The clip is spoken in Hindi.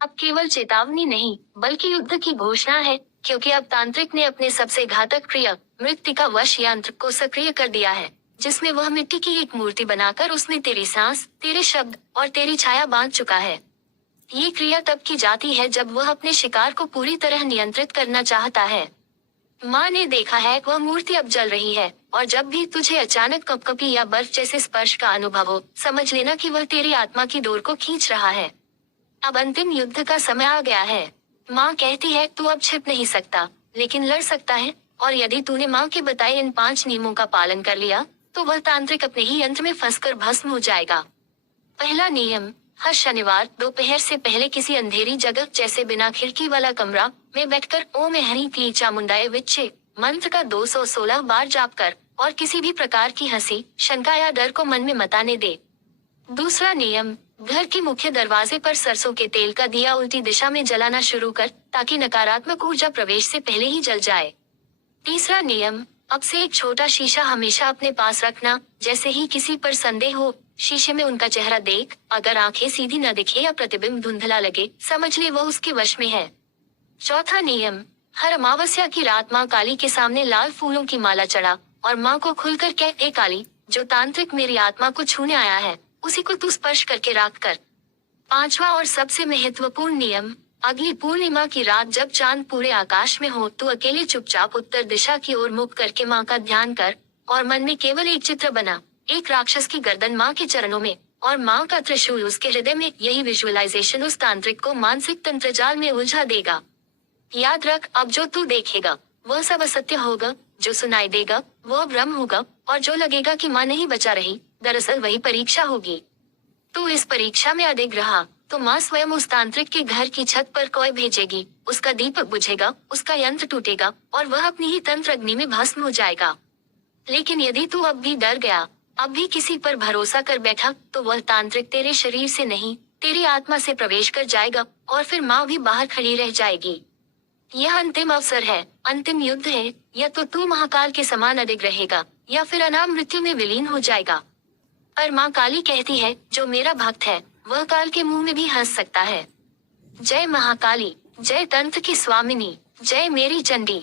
अब केवल चेतावनी नहीं, बल्कि युद्ध की घोषणा है, क्योंकि अब तांत्रिक ने अपने सबसे घातक क्रिया मृत्तिका वश यंत्र को सक्रिय कर दिया है, जिसमें वह मिट्टी की एक मूर्ति बनाकर उसमें तेरी सांस, तेरे शब्द और तेरी छाया बांध चुका है। ये क्रिया तब की जाती है जब वह अपने शिकार को पूरी तरह नियंत्रित करना चाहता है। माँ ने देखा है वह मूर्ति अब जल रही है, और जब भी तुझे अचानक कपकपी या बर्फ जैसे स्पर्श का अनुभव हो, समझ लेना कि वह तेरी आत्मा की डोर को खींच रहा है। अब अंतिम युद्ध का समय आ गया है। माँ कहती है तू अब छिप नहीं सकता, लेकिन लड़ सकता है, और यदि तूने माँ के बताए इन 5 नियमों का पालन कर लिया, तो वह तांत्रिक अपने ही यंत्र में फंसकर भस्म हो जाएगा। पहला नियम, हर शनिवार दोपहर से पहले किसी अंधेरी जगह जैसे बिना खिड़की वाला कमरा में बैठकर ओम हरि की चामुंडाए विच्छे मंत्र का 216 बार जाप कर, और किसी भी प्रकार की हंसी, शंका या डर को मन में मत आने दे। दूसरा नियम, घर के मुख्य दरवाजे पर सरसों के तेल का दिया उल्टी दिशा में जलाना शुरू कर, ताकि नकारात्मक ऊर्जा प्रवेश से पहले ही जल जाए। तीसरा नियम, अब से एक छोटा शीशा हमेशा अपने पास रखना, जैसे ही किसी पर संदेह हो, शीशे में उनका चेहरा देख, अगर आंखें सीधी न दिखे या प्रतिबिंब धुंधला लगे, समझ ले वो उसके वश में है। चौथा नियम, हर अमावस्या की रात माँ काली के सामने लाल फूलों की माला चढ़ा, और माँ को खुलकर कह, ए काली, जो तांत्रिक मेरी आत्मा को छूने आया है, उसी को तू स्पर्श करके राख कर। पांचवा और सबसे महत्वपूर्ण नियम, अगली पूर्णिमा की रात जब चांद पूरे आकाश में हो, तो अकेले चुपचाप उत्तर दिशा की ओर मुख करके माँ का ध्यान कर, और मन में केवल एक चित्र बना, एक राक्षस की गर्दन माँ के चरणों में, और माँ का त्रिशूल उसके हृदय में। यही विजुअलाइजेशन उस तांत्रिक को मानसिक तंत्रजाल में उलझा देगा। याद रख, अब जो तू देखेगा वह सब असत्य होगा, जो सुनाई देगा वह भ्रम होगा, और जो लगेगा कि माँ नहीं बचा रही, दरअसल वही परीक्षा होगी। तू इस परीक्षा में अडिग रहा, तो माँ स्वयं उस तांत्रिक के घर की छत पर कोई भेजेगी, उसका दीपक बुझेगा, उसका यंत्र टूटेगा, और वह अपनी ही तंत्र अग्नि में भस्म हो जाएगा। लेकिन यदि तू अब भी डर गया, अब भी किसी पर भरोसा कर बैठा, तो वह तांत्रिक तेरे शरीर से नहीं, तेरी आत्मा से प्रवेश कर जाएगा, और फिर माँ भी बाहर खड़ी रह जाएगी। यह अंतिम अवसर है, अंतिम युद्ध है, या तो तू महाकाल के समान अडिग रहेगा, या फिर अनाम मृत्यु में विलीन हो जाएगा। पर माँ काली कहती है, जो मेरा भक्त है वह काल के मुंह में भी हंस सकता है। जय महाकाली, जय तंत्र की स्वामिनी, जय मेरी चंडी।